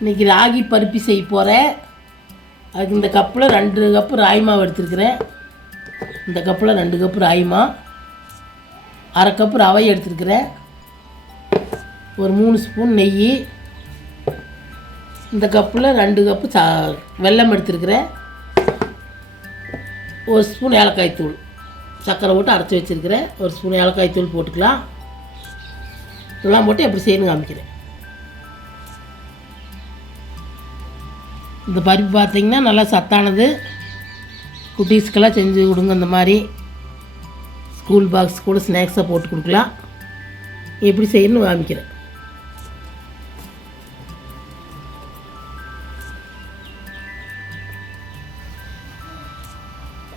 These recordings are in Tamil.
இன்றைக்கி ராகி பருப்பி செய்ய போகிறேன். அதுக்கு இந்த கப்பில் 2 கப்பு ராகி மாவு எடுத்துருக்கிறேன். இந்த கப்பில் 2 கப்பு ராகி மாவு, 1/2 கப்பு ரவை எடுத்துருக்கிறேன், ஒரு 3 ஸ்பூன் நெய், இந்த கப்பில் 2 கப்பு வெல்லம் எடுத்துருக்கிறேன், 1 ஸ்பூன் ஏலக்காய் தூள், சர்க்கரை போட்டு அரைச்சி வச்சுருக்கிறேன், 1 ஸ்பூன் ஏலக்காய் தூள் போட்டுக்கலாம். இதெல்லாம் போட்டு எப்படி செய்யணும் காமிக்கிறேன். இந்த பருப்பு பார்த்திங்கன்னா நல்லா சத்தானது. குட்டீஸ்க்கெல்லாம் செஞ்சு கொடுங்க. இந்த மாதிரி ஸ்கூல் பாக்ஸ் கூட ஸ்நாக்ஸாக போட்டு கொடுக்கலாம். எப்படி செய்யணும்னு காமிக்கிறேன்.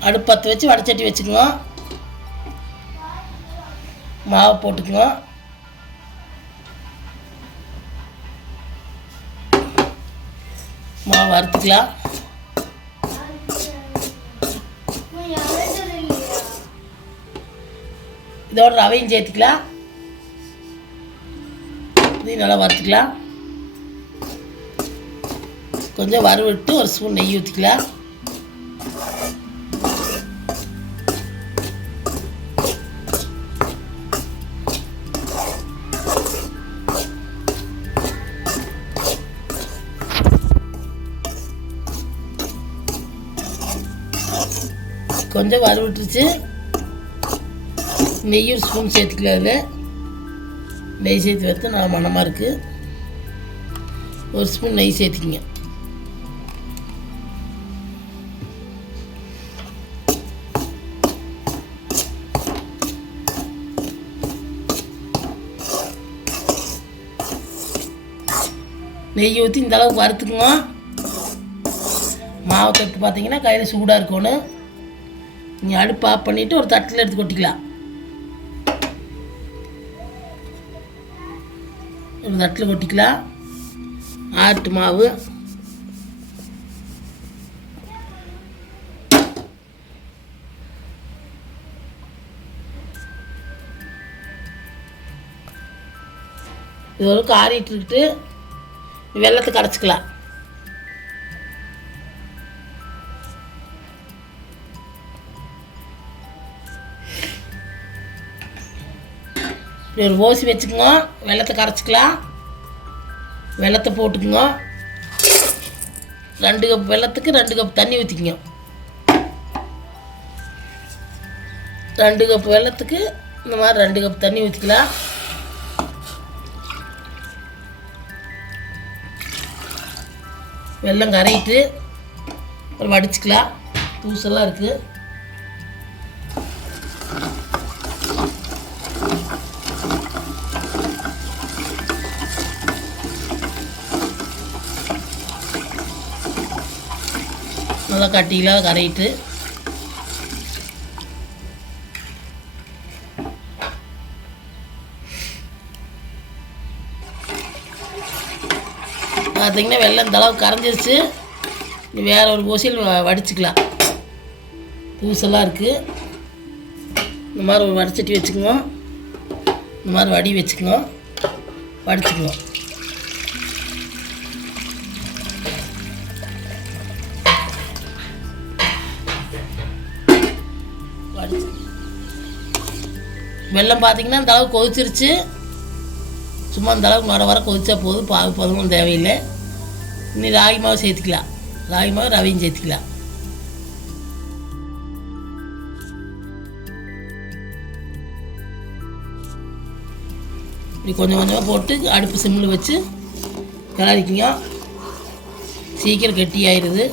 அடுப்பு பற்ற வச்சு வடைச்சட்டி வச்சுக்குவோம். மாவு போட்டுக்குவோம். மாவு வறுத்துக்கலாம். இதோட ரவையும் சேர்த்துக்கலாம். இதையும் நல்லா வறுத்துக்கலாம். கொஞ்சம் வறுவிட்டு 1 ஸ்பூன் நெய் ஊற்றிக்கலாம். கொஞ்சம் வறுவிட்டுருச்சு. நெய் 1 ஸ்பூன் சேர்த்துக்கலாம். அதில் நெய் சேர்த்து வைத்து நல்லா மணமாக இருக்குது. 1 ஸ்பூன் நெய் சேர்த்துக்கிங்க. நெய் ஊற்றி இந்த அளவுக்கு வறுத்துக்குவோம். மாவு தொட்டு பார்த்தீங்கன்னா கையில் சூடாக இருக்கணும். நீங்கள் அடுப்பு ஆஃப் பண்ணிவிட்டு ஒரு தட்டில் எடுத்து கொட்டிக்கலாம். ஒரு தட்டில் கொட்டிக்கலாம். ஆட்டு மாவு இது ஒரு ஆறிட்டு இருக்கிட்டு வெல்லத்தை கரைச்சிக்கலாம். இப்படி ஒரு ஓசி வச்சுக்கோங்க. வெல்லத்தை கரைச்சிக்கலாம். வெல்லத்தை போட்டுக்குங்க. 2 கப் வெல்லத்துக்கு 2 கப் தண்ணி ஊற்றிக்குங்க. 2 கப் வெல்லத்துக்கு இந்த மாதிரி 2 கப் தண்ணி ஊற்றிக்கலாம். வெல்லம் கரையிட்டு ஒரு வடிச்சுக்கலாம். தூசெல்லாம் இருக்குது. நல்லா கட்டிலாம் கரையிட்டு பார்த்திங்கன்னா வெள்ளம் இந்த அளவுக்கு கரைஞ்சிருச்சு. வேறு ஒரு ஊசியில் வடிச்சுக்கலாம். பூசெல்லாம் இருக்குது. இந்த மாதிரி ஒரு வடிச்சட்டி வச்சுக்குவோம். இந்த மாதிரி வடி வச்சுக்குவோம். வடிச்சுக்குவோம். வெல்லம் பார்த்திங்கன்னா இந்த அளவுக்கு கொதிச்சிருச்சு. சும்மா இந்த அளவுக்கு வர கொதிச்சா போதும். பாகு பதமும் தேவையில்லை. இன்னும் ராகி மாவு சேர்த்துக்கலாம். ராகி மாவு ரவையும் சேர்த்துக்கலாம். இப்படி கொஞ்சம் கொஞ்சமாக போட்டு அடுப்பு சிம்மில் வச்சு கிளறிக்கிங்க. சீக்கிரம் கெட்டி ஆயிடுது.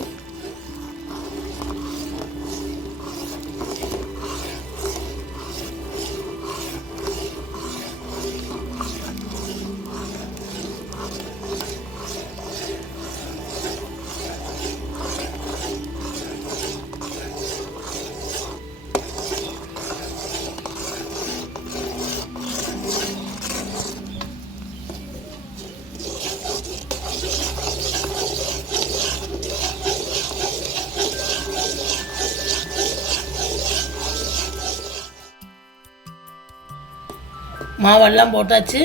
மாவெல்லாம் போட்டாச்சு.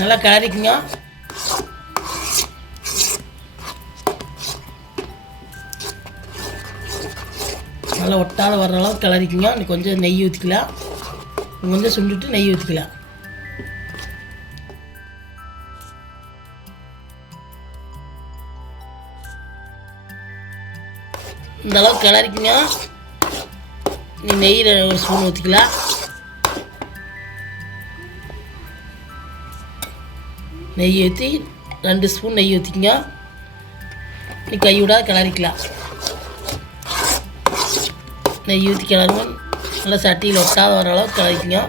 நல்லா கிளறிக்குங்க. நல்லா ஒட்டாத வர்ற அளவுக்கு கிளறிக்குங்க. இன்னும் கொஞ்சம் நெய் ஊற்றிக்கலாம். கொஞ்சம் சுண்டுட்டு நெய் ஊற்றிக்கலாம். இந்த அளவுக்கு கிளறிக்குங்க. நீ நெய் ஒரு ஸ்பூன் ஊற்றிக்கலாம். நெய் ஊற்றி 2 ஸ்பூன் நெய் ஊற்றிக்கங்க. நீ கைவிடாத கிளறிக்கலாம். நெய் ஊற்றி கிளறுங்க. நல்லா சட்டியில் ஒட்டாத வர அளவுக்கு கிளறிக்குங்க.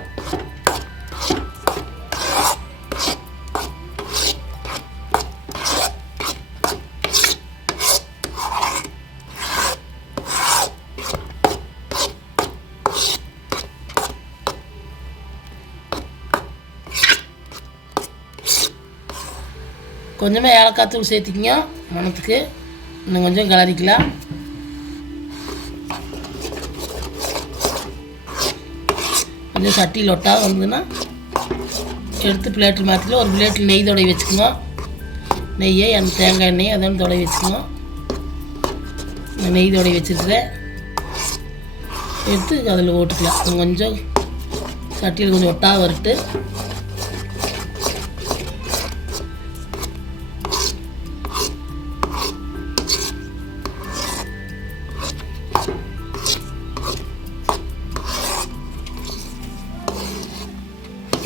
கொஞ்சமாக ஏலக்காய் தூள் சேர்த்திக்கிங்க மணத்துக்கு. இன்னும் கொஞ்சம் கிளறிக்கலாம். கொஞ்சம் சட்டியில் ஒட்டாக வந்ததுன்னா எடுத்து பிளேட்டில் மாற்றிக்கலாம். ஒரு பிளேட்டில் நெய் தொடை வச்சுக்கோங்க. நெய்யை அந்த தேங்காய் எண்ணெய் அதோட தொடை வச்சுக்கோங்க. இந்த நெய் தொடை வச்சுருக்கிறேன் எடுத்து அதில் ஓட்டுக்கலாம். கொஞ்சம் சட்டியில் கொஞ்சம் ஒட்டாக வரட்டு.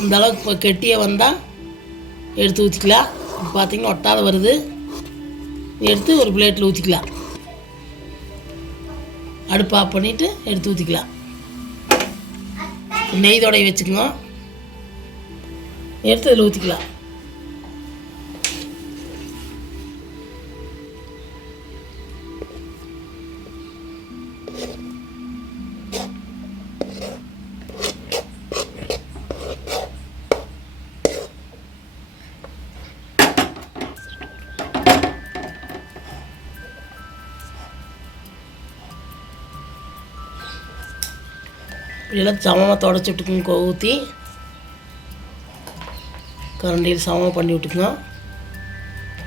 இந்த அளவுக்கு இப்போ கெட்டியாக வந்தால் எடுத்து ஊற்றிக்கலாம். பார்த்திங்கன்னா ஒட்டாத வருது. எடுத்து ஒரு பிளேட்டில் ஊற்றிக்கலாம். அடுப்பு ஆஃப் பண்ணிவிட்டு எடுத்து ஊற்றிக்கலாம். நெய் தொடை வச்சுக்கோங்க. எடுத்து இதில் ஊற்றிக்கலாம். இப்படியெல்லாம் சமமாக தொடச்சி விட்டுக்குங்க. ஊற்றி கரண்டியில் சமமாக பண்ணி விட்டுக்குங்க.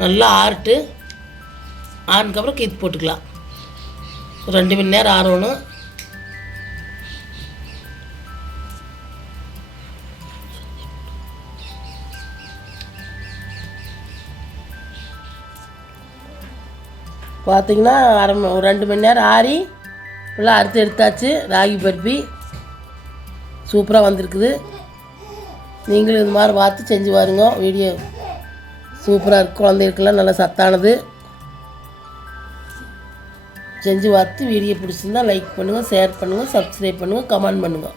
நல்லா ஆறிட்டு ஆறுனதுக்கப்புறம் கீத்து போட்டுக்கலாம். ஒரு 2 மணி நேரம் ஆறணும். பார்த்திங்கன்னா ஒரு 2 மணி நேரம் ஆறி ஃபுல்லாக அறுத்து எடுத்தாச்சு. ராகி பர்பி சூப்பராக வந்திருக்குது. நீங்களும் இது மாதிரி பார்த்து செஞ்சு பாருங்க. வீடியோ சூப்பராக இருக்குது. குழந்தைகளுக்கெல்லாம் நல்லா சத்தானது. செஞ்சு பார்த்து வீடியோ பிடிச்சிருந்தா லைக் பண்ணுங்கள், ஷேர் பண்ணுங்கள், சப்ஸ்கிரைப் பண்ணுங்கள், கமெண்ட் பண்ணுங்கள்.